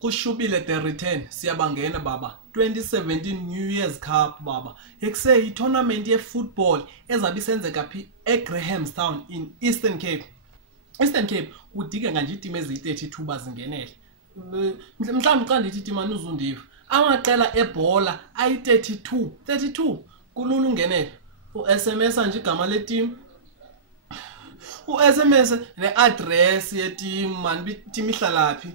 Kushubile the return siyabangena baba 2017 New Year's Cup baba ekuse i-tournament ye-football ezabe isenzeka phi eGrahamstown in Eastern Cape. Eastern Cape udike kanje iTeam ezi32 bazingenele. Mhlawumbe xa ndithi iTeam anuzundiva amaqela ebhola ayi32 kulula ungenele. U-SMS nje igama leTeam, u-SMS ne-address yeTeam man iTeam ihlalaphi.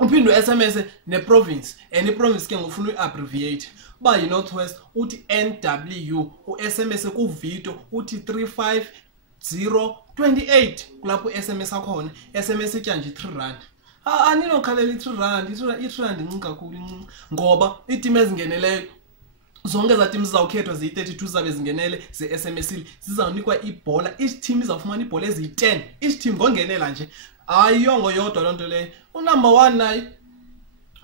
Uphinde u-SMS ne-province and i-province ke ngofuna uyi-abbreviate ba yi-Northwest uthi NW, u-SMS ku-Vito uthi 35028 kulapho u-SMS akhona. SMS itya nje 3 rand. Aninokhalela i-3 rand, i-3 rand incinci kakhulu incinci ngoba iTeam ezingeneleyo zonke za teams zawukhethwa ziyi32 zabe zingenele ze-SMS zizawunikwa ibhola. Each team izawufumana ibhola eziyi10 each team ngongenela nje. Ayiyongo yodwa lonto le. Unumber 1 naye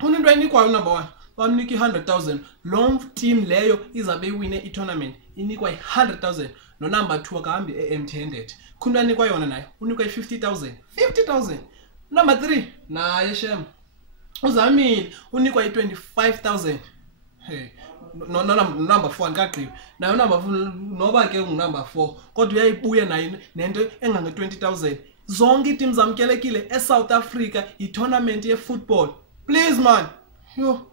uninto ayinikwayo unumber 1 bamnika i100,000. Lo team leyo izabe iwine i-tournament inikwa i100,000. No number 2 akahambi empty-handed. Khona anikwa yona nayo unikwa i50,000. Number 3 naye shem uZamile unikwa i25,000. Hey no number 4 ngaqhibi nayo number 4 noba ke unumber 4 kodwa uyayibuya nayo nento engange 20,000. Zonke iTeams zamkelekile eSouth Africa i-tournament ye-football. Please man. Yo.